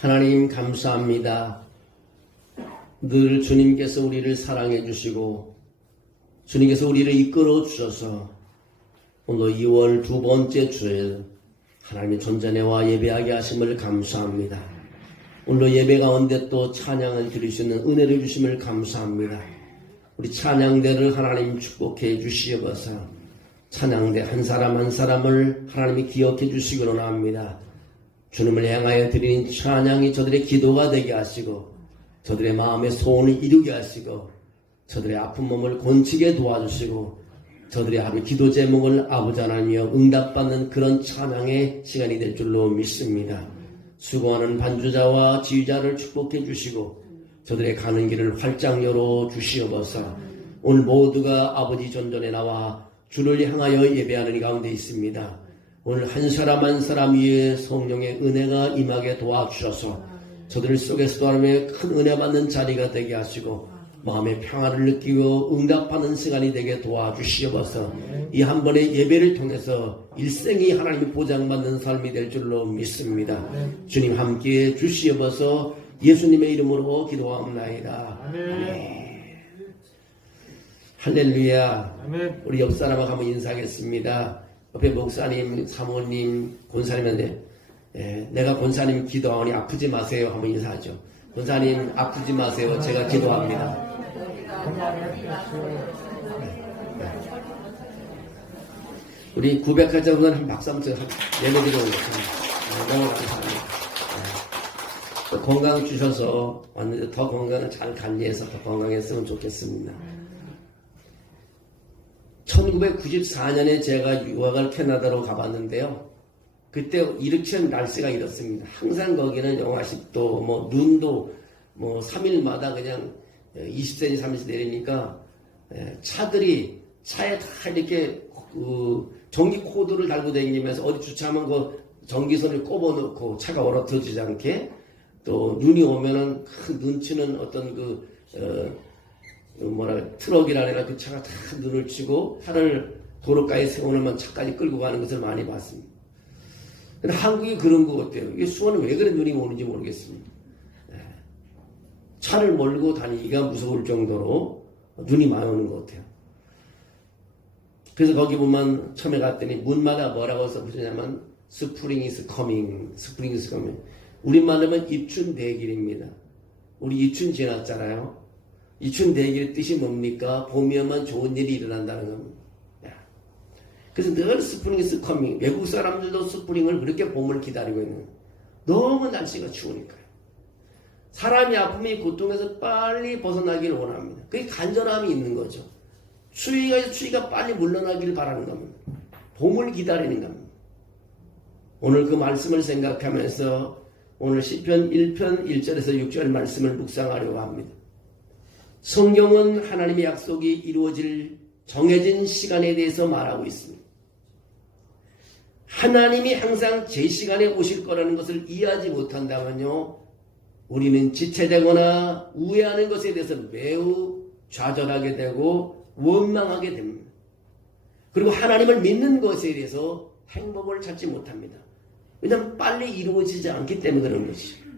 하나님 감사합니다. 늘 주님께서 우리를 사랑해 주시고 주님께서 우리를 이끌어 주셔서 오늘 2월 두 번째 주일 하나님의 전전회와 예배하게 하심을 감사합니다. 오늘 예배 가운데 또 찬양을 드릴 수 있는 은혜를 주심을 감사합니다. 우리 찬양대를 하나님 축복해 주시옵소서. 찬양대 한 사람 한 사람을 하나님이 기억해 주시기 원합니다. 주님을 향하여 드리는 찬양이 저들의 기도가 되게 하시고 저들의 마음의 소원을 이루게 하시고 저들의 아픈 몸을 고치게 도와주시고 저들의 하루 기도 제목을 아버지 하나님이여 응답받는 그런 찬양의 시간이 될 줄로 믿습니다. 수고하는 반주자와 지휘자를 축복해 주시고 저들의 가는 길을 활짝 열어 주시옵소서. 오늘 모두가 아버지 전전에 나와 주를 향하여 예배하는 이 가운데 있습니다. 오늘 한 사람 한 사람 위에 성령의 은혜가 임하게 도와주셔서 저들 속에서도 하나님의 큰 은혜 받는 자리가 되게 하시고 마음의 평화를 느끼고 응답하는 시간이 되게 도와주시옵소서. 이 한 번의 예배를 통해서 일생이 하나님의 보장받는 삶이 될 줄로 믿습니다. 주님 함께해 주시옵소서. 예수님의 이름으로 기도합나이다. 아멘. 할렐루야. 아멘. 우리 옆 사람하고 한번 인사하겠습니다. 옆에 목사님, 사모님, 권사님한테 내가 권사님 기도하니 아프지 마세요 한번 인사하죠. 권사님 아프지 마세요. 제가 기도합니다. 우리 900가정은 한 박수 한번 내려드리고 있습니다. 너무 감사합니다. 건강 주셔서 왔는데 더 건강을 잘 관리해서 더 건강했으면 좋겠습니다. 1994년에 제가 유학을 캐나다로 가봤는데요. 그때 이렇게 날씨가 이렇습니다. 항상 거기는 영하 10도, 눈도 3일마다 그냥 20cm, 30cm 내리니까 차들이 차에 다 이렇게 전기 코드를 달고 다니면서 어디 주차하면 그 전기선을 꼽아놓고 차가 얼어들어지지 않게 또 눈이 오면은 큰 눈치는 어떤 트럭이라나 그 차가 다 눈을 치고 차를 도로가에 세워놓으면 차까지 끌고 가는 것을 많이 봤습니다. 근데 한국이 그런 것 같아요. 이게 수원은 왜 그래 눈이 오는지 모르겠습니다. 차를 몰고 다니기가 무서울 정도로 눈이 많이 오는 것 같아요. 그래서 거기 보면 처음에 갔더니 문마다 뭐라고 써붙였냐면 Spring is coming, Spring is coming. 우리말로 하면 입춘 대길입니다. 우리 입춘 지났잖아요. 입춘 대길의 뜻이 뭡니까? 봄이 오면 좋은 일이 일어난다는 겁니다. 그래서 늘 스프링 is coming. 외국 사람들도 스프링을 그렇게 봄을 기다리고 있는 거예요. 너무 날씨가 추우니까요. 사람이 아픔이 고통에서 빨리 벗어나기를 원합니다. 그게 간절함이 있는 거죠. 추위가 빨리 물러나기를 바라는 겁니다. 봄을 기다리는 겁니다. 오늘 그 말씀을 생각하면서 오늘 시편 1편 1절에서 6절 말씀을 묵상하려고 합니다. 성경은 하나님의 약속이 이루어질 정해진 시간에 대해서 말하고 있습니다. 하나님이 항상 제 시간에 오실 거라는 것을 이해하지 못한다면요, 우리는 지체되거나 우회하는 것에 대해서 매우 좌절하게 되고 원망하게 됩니다. 그리고 하나님을 믿는 것에 대해서 행복을 찾지 못합니다. 왜냐하면 빨리 이루어지지 않기 때문에 그런 것이죠.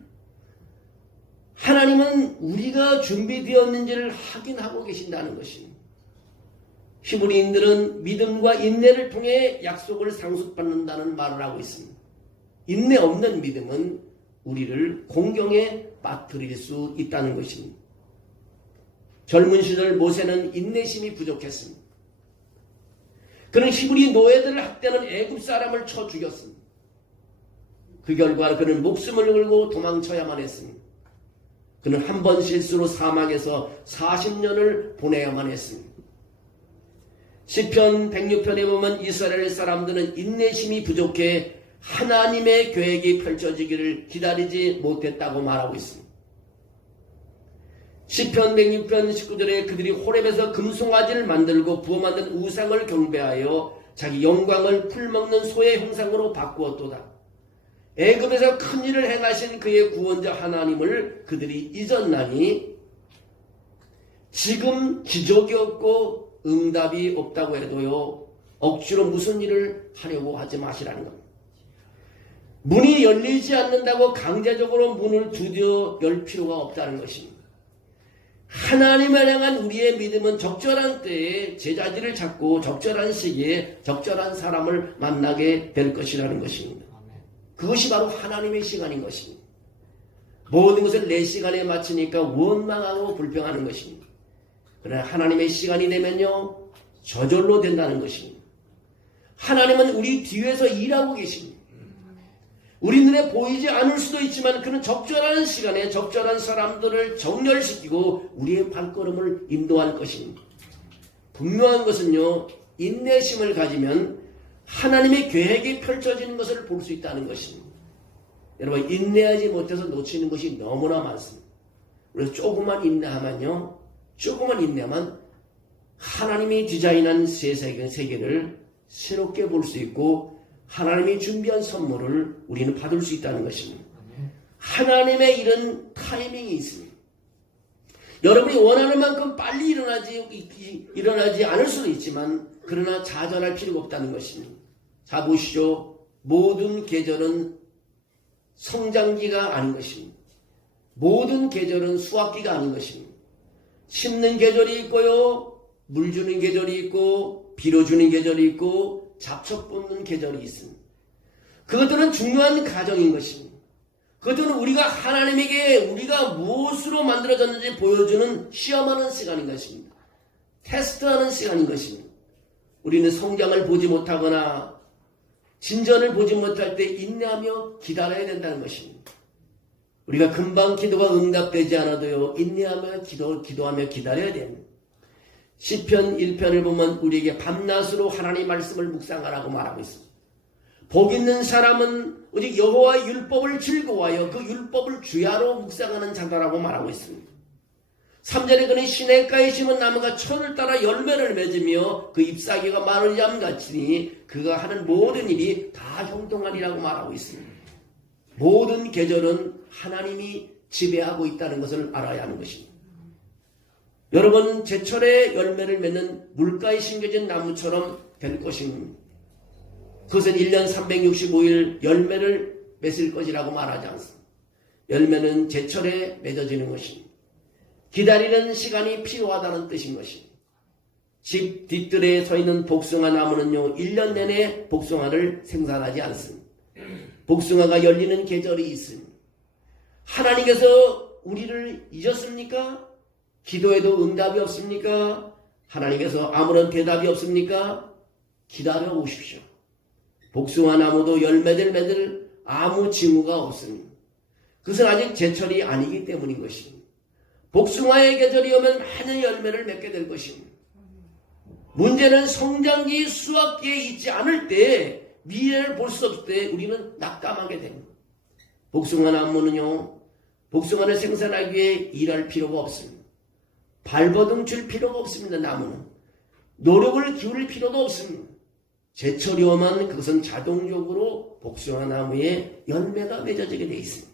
하나님은 우리가 준비되었는지를 확인하고 계신다는 것입니다. 히브리인들은 믿음과 인내를 통해 약속을 상속받는다는 말을 하고 있습니다. 인내 없는 믿음은 우리를 공경에 빠뜨릴 수 있다는 것입니다. 젊은 시절 모세는 인내심이 부족했습니다. 그는 히브리 노예들을 학대하는 애굽 사람을 쳐 죽였습니다. 그 결과 그는 목숨을 걸고 도망쳐야만 했습니다. 그는 한 번 실수로 사막에서 40년을 보내야만 했습니다. 시편 106편에 보면 이스라엘 사람들은 인내심이 부족해 하나님의 계획이 펼쳐지기를 기다리지 못했다고 말하고 있습니다. 시편 106편 19절에 그들이 호렙에서 금송아지를 만들고 부어 만든 우상을 경배하여 자기 영광을 풀먹는 소의 형상으로 바꾸었도다. 애굽에서 큰 일을 행하신 그의 구원자 하나님을 그들이 잊었나니 지금 기적이 없고 응답이 없다고 해도요, 억지로 무슨 일을 하려고 하지 마시라는 겁니다. 문이 열리지 않는다고 강제적으로 문을 두드려 열 필요가 없다는 것입니다. 하나님을 향한 우리의 믿음은 적절한 때에 제자지를 찾고 적절한 시기에 적절한 사람을 만나게 될 것이라는 것입니다. 그것이 바로 하나님의 시간인 것입니다. 모든 것을 내 시간에 맞추니까 원망하고 불평하는 것입니다. 그러나 하나님의 시간이 되면요, 저절로 된다는 것입니다. 하나님은 우리 뒤에서 일하고 계십니다. 우리 눈에 보이지 않을 수도 있지만 그는 적절한 시간에 적절한 사람들을 정렬시키고 우리의 발걸음을 인도할 것입니다. 분명한 것은요, 인내심을 가지면 하나님의 계획이 펼쳐지는 것을 볼 수 있다는 것입니다. 여러분, 인내하지 못해서 놓치는 것이 너무나 많습니다. 그래서 조금만 인내하면 하나님이 디자인한 세계를 새롭게 볼 수 있고 하나님이 준비한 선물을 우리는 받을 수 있다는 것입니다. 하나님의 일은 타이밍이 있습니다. 여러분이 원하는 만큼 빨리 일어나지 않을 수도 있지만 그러나 좌절할 필요가 없다는 것입니다. 자, 보시죠. 모든 계절은 성장기가 아닌 것입니다. 모든 계절은 수확기가 아닌 것입니다. 심는 계절이 있고요, 물 주는 계절이 있고, 비료 주는 계절이 있고, 잡초 뽑는 계절이 있습니다. 그것들은 중요한 과정인 것입니다. 그것들은 우리가 하나님에게 우리가 무엇으로 만들어졌는지 보여주는 시험하는 시간인 것입니다. 테스트하는 시간인 것입니다. 우리는 성장을 보지 못하거나 진전을 보지 못할 때 인내하며 기다려야 된다는 것입니다. 우리가 금방 기도가 응답되지 않아도요, 인내하며 기도하며 기다려야 됩니다. 시편 1편을 보면 우리에게 밤낮으로 하나님 말씀을 묵상하라고 말하고 있습니다. 복 있는 사람은 오직 여호와의 율법을 즐거워하여 그 율법을 주야로 묵상하는 자다라고 말하고 있습니다. 3절에 그는 시냇가에 심은 나무가 천을 따라 열매를 맺으며 그 잎사귀가 마른 양같으니 그가 하는 모든 일이 다 형통하리라고 말하고 있습니다. 모든 계절은 하나님이 지배하고 있다는 것을 알아야 하는 것입니다. 여러분, 제철에 열매를 맺는 물가에 심겨진 나무처럼 될 것입니다. 그것은 1년 365일 열매를 맺을 것이라고 말하지 않습니다. 열매는 제철에 맺어지는 것입니다. 기다리는 시간이 필요하다는 뜻인 것입니다. 집 뒷뜰에 서 있는 복숭아 나무는요, 1년 내내 복숭아를 생산하지 않습니다. 복숭아가 열리는 계절이 있습니다. 하나님께서 우리를 잊었습니까? 기도해도 응답이 없습니까? 하나님께서 아무런 대답이 없습니까? 기다려 오십시오. 복숭아 나무도 열매들 맺을 아무 징후가 없습니다. 그것은 아직 제철이 아니기 때문인 것입니다. 복숭아의 계절이 오면 많은 열매를 맺게 될 것입니다. 문제는 성장기 수확기에 있지 않을 때, 미래를 볼 수 없을 때 우리는 낙담하게 됩니다. 복숭아 나무는요, 복숭아를 생산하기 위해 일할 필요가 없습니다. 발버둥 칠 필요가 없습니다. 나무는 노력을 기울일 필요도 없습니다. 제철이 오면 그것은 자동적으로 복숭아 나무에 열매가 맺어지게 되어 있습니다.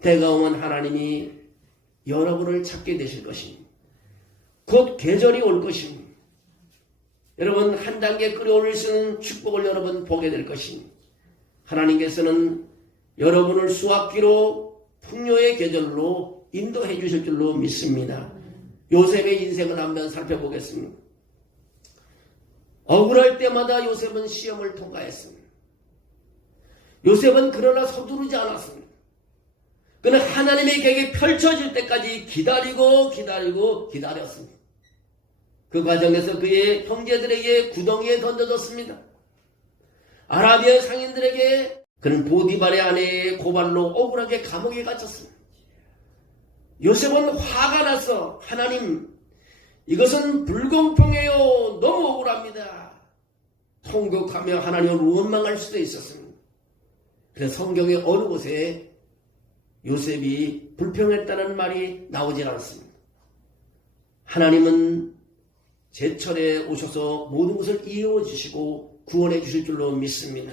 때가 오면 하나님이 여러분을 찾게 되실 것입니다. 곧 계절이 올 것입니다. 여러분, 한 단계 끌어올릴 수 있는 축복을 여러분 보게 될 것입니다. 하나님께서는 여러분을 수확기로 풍요의 계절로 인도해 주실 줄로 믿습니다. 요셉의 인생을 한번 살펴보겠습니다. 억울할 때마다 요셉은 시험을 통과했습니다. 요셉은 그러나 서두르지 않았습니다. 그는 하나님의 계획이 펼쳐질 때까지 기다렸습니다. 그 과정에서 그의 형제들에게 구덩이에 던져졌습니다. 아라비아 상인들에게 그는 보디발의 아내의 고발로 억울하게 감옥에 갇혔습니다. 요셉은 화가 나서 하나님, 이것은 불공평해요. 너무 억울합니다. 통곡하며 하나님을 원망할 수도 있었습니다. 그래서 성경의 어느 곳에 요셉이 불평했다는 말이 나오질 않습니다. 하나님은 제철에 오셔서 모든 것을 이루어주시고 구원해 주실 줄로 믿습니다.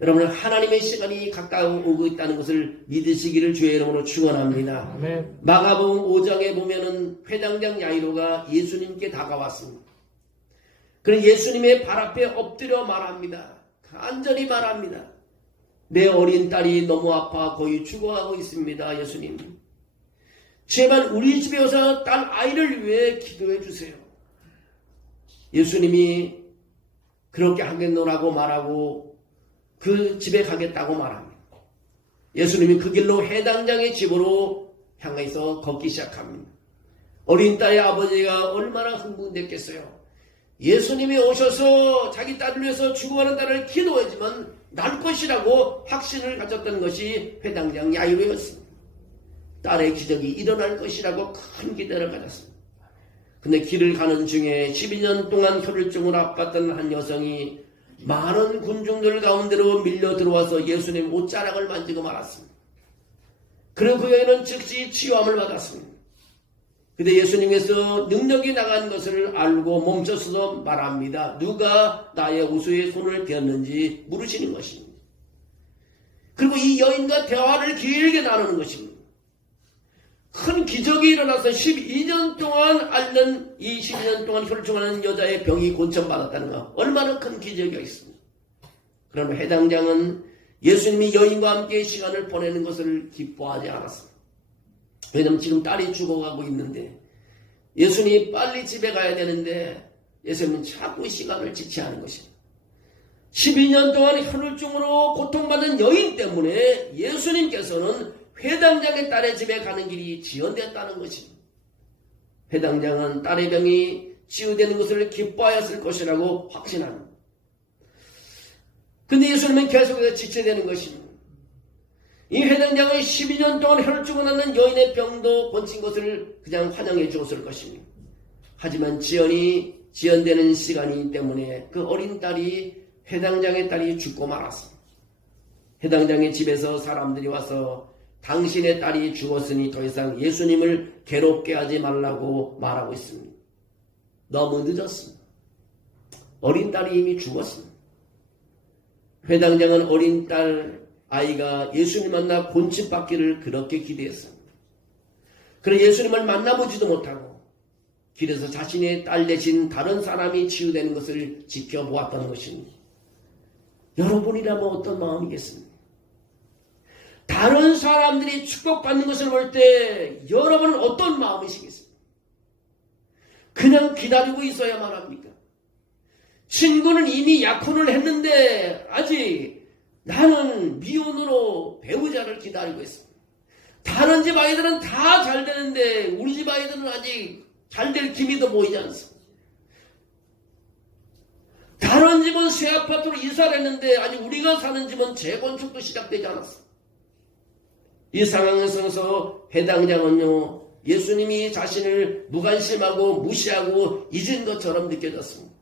여러분, 하나님의 시간이 가까워오고 있다는 것을 믿으시기를 주의 이름으로 축원합니다. 마가복음 5장에 보면은 회당장 야이로가 예수님께 다가왔습니다. 그는 예수님의 발 앞에 엎드려 말합니다. 간절히 말합니다. 내 어린 딸이 너무 아파 거의 죽어가고 있습니다. 예수님, 제발 우리 집에 오셔서 딸 아이를 위해 기도해 주세요. 예수님이 그렇게 하겠노라고 말하고 그 집에 가겠다고 말합니다. 예수님이 그 길로 해당장의 집으로 향해서 걷기 시작합니다. 어린 딸의 아버지가 얼마나 흥분됐겠어요. 예수님이 오셔서 자기 딸을 위해서 죽어가는 딸을 기도하지만 날 것이라고 확신을 가졌던 것이 회당장 야이로였습니다. 딸의 기적이 일어날 것이라고 큰 기대를 가졌습니다. 근데 길을 가는 중에 12년 동안 혈루증을 아팠던 한 여성이 많은 군중들 가운데로 밀려 들어와서 예수님 옷자락을 만지고 말았습니다. 그리고 그 여인은 즉시 치유함을 받았습니다. 근데 예수님께서 능력이 나간 것을 알고 멈춰서도 말합니다. 누가 나의 옷에 손을 대었는지 물으시는 것입니다. 그리고 이 여인과 대화를 길게 나누는 것입니다. 큰 기적이 일어나서 12년 동안 앓는 이 12년 동안 혈중하는 여자의 병이 고쳐받았다는 것, 얼마나 큰 기적이었습니다. 그러나 해당장은 예수님이 여인과 함께 시간을 보내는 것을 기뻐하지 않았습니다. 왜냐하면 지금 딸이 죽어가고 있는데 예수님이 빨리 집에 가야 되는데 예수님은 자꾸 시간을 지체하는 것입니다. 12년 동안 혈루증으로 고통받는 여인 때문에 예수님께서는 회당장의 딸의 집에 가는 길이 지연됐다는 것입니다. 회당장은 딸의 병이 치유되는 것을 기뻐하였을 것이라고 확신합니다. 근데 예수님은 계속해서 지체되는 것입니다. 이 회당장은 12년 동안 혈루증을 앓는 여인의 병도 고친 것을 그냥 환영해 주었을 것입니다. 하지만 지연되는 시간이기 때문에 그 어린 딸이 회당장의 딸이 죽고 말았습니다. 회당장의 집에서 사람들이 와서 당신의 딸이 죽었으니 더 이상 예수님을 괴롭게 하지 말라고 말하고 있습니다. 너무 늦었습니다. 어린 딸이 이미 죽었습니다. 회당장은 어린 딸 아이가 예수님 만나 본침받기를 그렇게 기대했습니다. 그러나 예수님을 만나보지도 못하고 길에서 자신의 딸 대신 다른 사람이 치유되는 것을 지켜보았던 것입니다. 여러분이라면 어떤 마음이겠습니까? 다른 사람들이 축복받는 것을 볼 때 여러분은 어떤 마음이시겠습니까? 그냥 기다리고 있어야만 합니까? 친구는 이미 약혼을 했는데 아직 나는 미혼으로 배우자를 기다리고 있습니다. 다른 집 아이들은 다 잘 되는데 우리 집 아이들은 아직 잘 될 기미도 보이지 않습니다. 다른 집은 새 아파트로 이사를 했는데 아직 우리가 사는 집은 재건축도 시작되지 않았습니다. 이 상황에서 회당장은요, 예수님이 자신을 무관심하고 무시하고 잊은 것처럼 느껴졌습니다.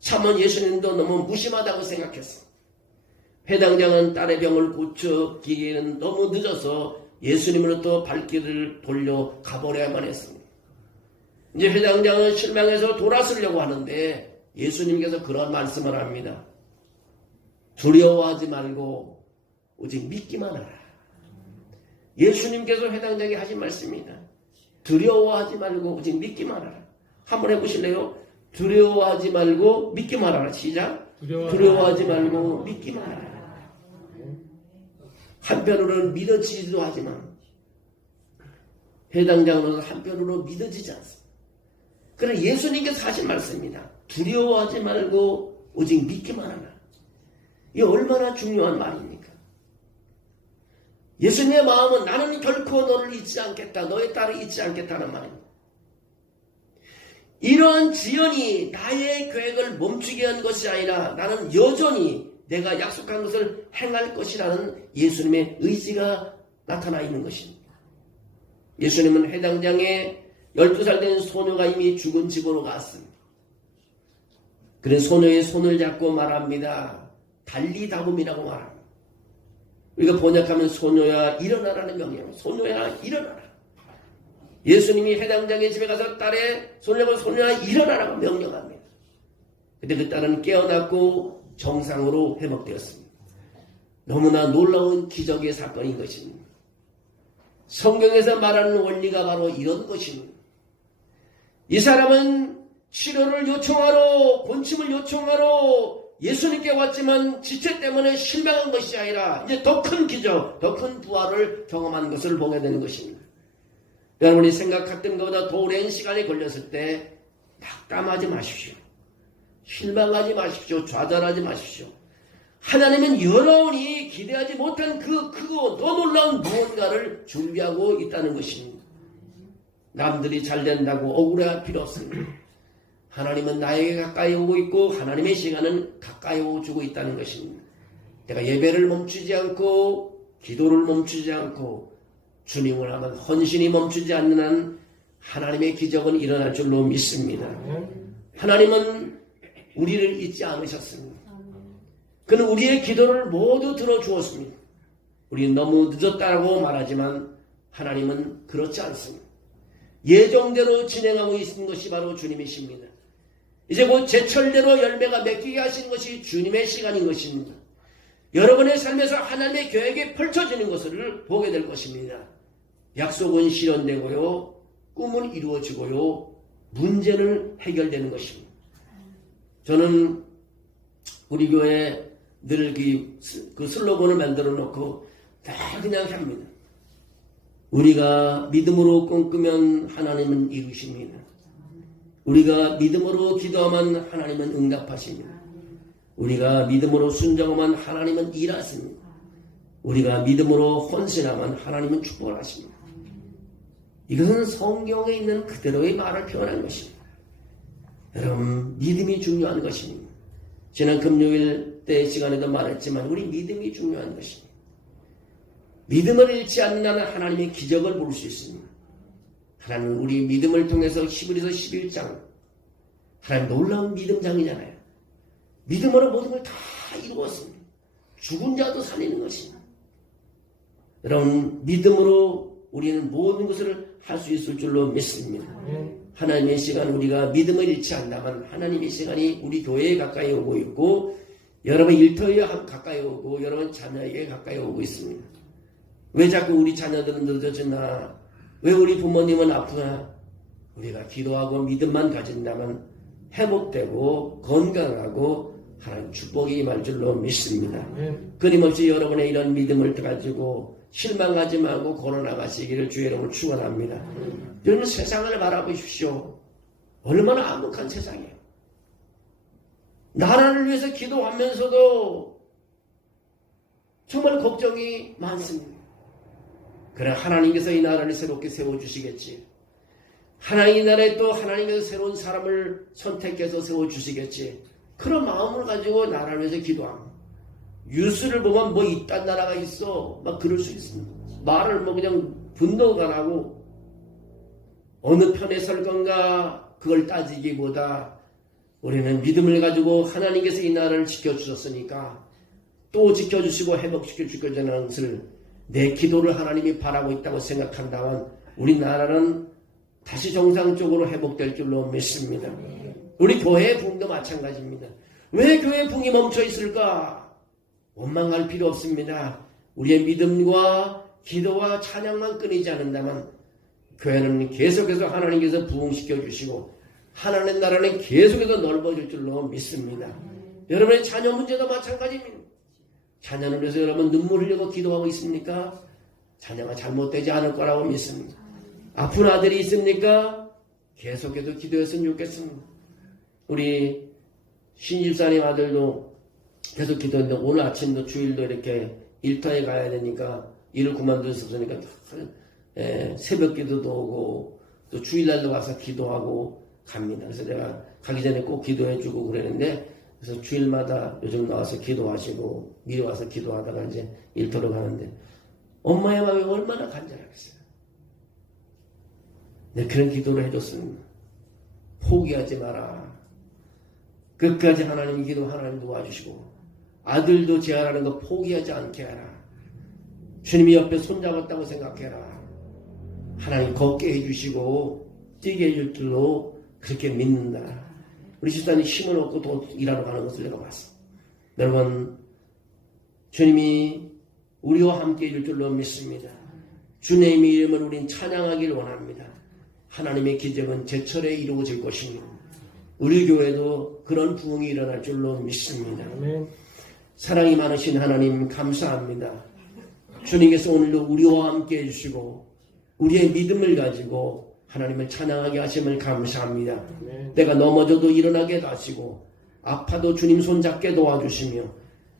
참은 예수님도 너무 무심하다고 생각했습니다. 회당장은 딸의 병을 고쳐기에는 너무 늦어서 예수님으로부터 발길을 돌려 가버려야만 했습니다. 이제 회당장은 실망해서 돌아서려고 하는데 예수님께서 그런 말씀을 합니다. 두려워하지 말고 오직 믿기만 하라. 예수님께서 회당장에게 하신 말씀입니다. 두려워하지 말고 오직 믿기만 하라. 한번 해보실래요? 두려워하지 말고 믿기만 하라. 시작. 두려워하지 말고 믿기만 하라. 한편으로는 믿어지지도 하지만 해당장으로는 한편으로 믿어지지 않습니다. 그러나 예수님께서 하신 말씀입니다. 두려워하지 말고 오직 믿기만 하라. 이게 얼마나 중요한 말입니까? 예수님의 마음은 나는 결코 너를 잊지 않겠다. 너의 딸을 잊지 않겠다는 말입니다. 이러한 지연이 나의 계획을 멈추게 한 것이 아니라 나는 여전히 내가 약속한 것을 행할 것이라는 예수님의 의지가 나타나 있는 것입니다. 예수님은 해당장에 12살 된 소녀가 이미 죽은 집으로 갔습니다. 그래서 소녀의 손을 잡고 말합니다. 달리다봄이라고 말합니다. 우리가 번역하면 소녀야 일어나라는 명령. 소녀야 일어나라. 예수님이 해당장의 집에 가서 딸의 손을 잡고 소녀야 일어나라고 명령합니다. 그때 그 딸은 깨어났고 정상으로 회복되었습니다. 너무나 놀라운 기적의 사건인 것입니다. 성경에서 말하는 원리가 바로 이런 것입니다. 이 사람은 치료를 요청하러, 곤침을 요청하러 예수님께 왔지만 지체 때문에 실망한 것이 아니라 이제 더 큰 기적, 더 큰 부활을 경험한 것을 보게 되는 것입니다. 여러분이 생각했던 것보다 더 오랜 시간이 걸렸을 때 낙담하지 마십시오. 실망하지 마십시오. 좌절하지 마십시오. 하나님은 여러분이 기대하지 못한 그 크고 더 놀라운 무언가를 준비하고 있다는 것입니다. 남들이 잘 된다고 억울해할 필요 없습니다. 하나님은 나에게 가까이 오고 있고 하나님의 시간은 가까이 오고 있다는 것입니다. 내가 예배를 멈추지 않고 기도를 멈추지 않고 주님을 하면 헌신이 멈추지 않는 한 하나님의 기적은 일어날 줄로 믿습니다. 하나님은 우리를 잊지 않으셨습니다. 그는 우리의 기도를 모두 들어주었습니다. 우리는 너무 늦었다고 말하지만 하나님은 그렇지 않습니다. 예정대로 진행하고 있는 것이 바로 주님이십니다. 이제 곧 제철대로 열매가 맺히게 하시는 것이 주님의 시간인 것입니다. 여러분의 삶에서 하나님의 계획이 펼쳐지는 것을 보게 될 것입니다. 약속은 실현되고요. 꿈은 이루어지고요. 문제는 해결되는 것입니다. 저는 우리 교회에 늘 그 슬로건을 만들어 놓고 다 그냥 합니다. 우리가 믿음으로 꿈꾸면 하나님은 이루십니다. 우리가 믿음으로 기도하면 하나님은 응답하십니다. 우리가 믿음으로 순종하면 하나님은 일하십니다. 우리가 믿음으로 헌신하면 하나님은 축복을 하십니다. 이것은 성경에 있는 그대로의 말을 표현한 것입니다. 여러분, 믿음이 중요한 것입니다. 지난 금요일 때 시간에도 말했지만 우리 믿음이 중요한 것입니다. 믿음을 잃지 않는 한은 하나님의 기적을 볼 수 있습니다. 하나님은 우리 믿음을 통해서 히브리서 11장 하나님 놀라운 믿음장이잖아요. 믿음으로 모든 걸 다 이루었습니다. 죽은 자도 살리는 것입니다. 여러분, 믿음으로 우리는 모든 것을 할 수 있을 줄로 믿습니다. 하나님의 시간 우리가 믿음을 잃지 않다면 하나님의 시간이 우리 교회에 가까이 오고 있고 여러분 일터에 가까이 오고 여러분 자녀에게 가까이 오고 있습니다. 왜 자꾸 우리 자녀들은 늦어지나? 왜 우리 부모님은 아프나? 우리가 기도하고 믿음만 가진다면 회복되고 건강하고 하나님 축복이 임할 줄로 믿습니다. 끊임없이 여러분의 이런 믿음을 가지고 실망하지 말고 걸어나가시기를 주의 이름으로 축원합니다. 여러분 세상을 바라보십시오. 얼마나 암흑한 세상이에요. 나라를 위해서 기도하면서도 정말 걱정이 많습니다. 그래 하나님께서 이 나라를 새롭게 세워주시겠지. 하나님 이 나라에 또 하나님께서 새로운 사람을 선택해서 세워주시겠지. 그런 마음을 가지고 나라를 위해서 기도합니다. 뉴스를 보면 뭐 이딴 나라가 있어 막 그럴 수 있습니다. 말을 뭐 그냥 분노가 나고 어느 편에 설 건가 그걸 따지기보다 우리는 믿음을 가지고 하나님께서 이 나라를 지켜주셨으니까 또 지켜주시고 회복시켜 주시는 것을 내 기도를 하나님이 바라고 있다고 생각한다면 우리나라는 다시 정상적으로 회복될 줄로 믿습니다. 우리 교회의 붕도 마찬가지입니다. 왜 교회의 붕이 멈춰 있을까? 원망할 필요 없습니다. 우리의 믿음과 기도와 찬양만 끊이지 않는다면 교회는 계속해서 하나님께서 부흥시켜 주시고 하나님 나라는 계속해서 넓어질 줄로 믿습니다. 여러분의 자녀 문제도 마찬가지입니다. 자녀를 위해서 여러분 눈물 흘리고 기도하고 있습니까? 자녀가 잘못되지 않을 거라고 믿습니다. 아픈 아들이 있습니까? 계속해서 기도했으면 좋겠습니다. 우리 신집사님 아들도 계속 기도했는데 오늘 아침도 주일도 이렇게 일터에 가야 되니까 일을 그만둘 수 없으니까 새벽 기도도 오고 또 주일날도 와서 기도하고 갑니다. 그래서 내가 가기 전에 꼭 기도해주고 그랬는데 그래서 주일마다 요즘 나와서 기도하시고 미리 와서 기도하다가 이제 일터로 가는데 엄마의 마음이 얼마나 간절하겠어요. 네, 그런 기도를 해줬습니다. 포기하지 마라. 끝까지 하나님 기도 하나님 도와주시고 아들도 재활하는 거 포기하지 않게 하라. 주님이 옆에 손잡았다고 생각해라. 하나님 걷게 해주시고 뛰게 해줄 줄로 그렇게 믿는다. 우리 집사님 힘을 얻고 또 일하러 가는 것을 내가 봤어. 여러분 주님이 우리와 함께 해줄 줄로 믿습니다. 주님의 이름을 우린 찬양하길 원합니다. 하나님의 기적은 제철에 이루어질 것입니다. 우리 교회도 그런 부흥이 일어날 줄로 믿습니다. 아멘. 사랑이 많으신 하나님 감사합니다. 주님께서 오늘도 우리와 함께 해주시고 우리의 믿음을 가지고 하나님을 찬양하게 하심을 감사합니다. 아멘. 내가 넘어져도 일어나게 하시고 아파도 주님 손잡게 도와주시며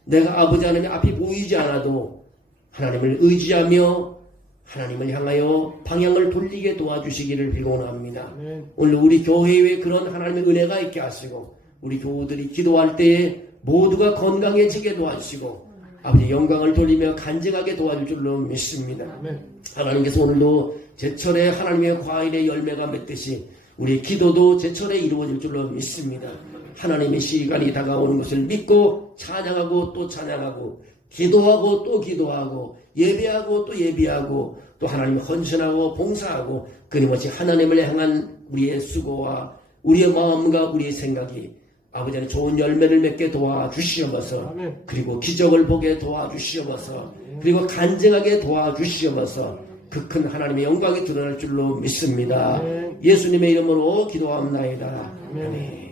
내가 아버지 하나님 앞이 보이지 않아도 하나님을 의지하며 하나님을 향하여 방향을 돌리게 도와주시기를 빌곤합니다. 아멘. 오늘 우리 교회에 그런 하나님의 은혜가 있게 하시고 우리 교우들이 기도할 때에 모두가 건강해지게 도와주시고 아버지 영광을 돌리며 간증하게 도와줄 줄로 믿습니다. 아멘. 하나님께서 오늘도 제철에 하나님의 과일의 열매가 맺듯이 우리의 기도도 제철에 이루어질 줄로 믿습니다. 하나님의 시간이 다가오는 것을 믿고 찬양하고 또 찬양하고 기도하고 또 기도하고 예배하고 또 예배하고 또 하나님을 헌신하고 봉사하고 끊임없이 하나님을 향한 우리의 수고와 우리의 마음과 우리의 생각이 아버지 안에 좋은 열매를 맺게 도와주시옵소서. 아멘. 그리고 기적을 보게 도와주시옵소서. 그리고 간증하게 도와주시옵소서. 그 큰 하나님의 영광이 드러날 줄로 믿습니다. 아멘. 예수님의 이름으로 기도합나이다. 아멘. 아멘.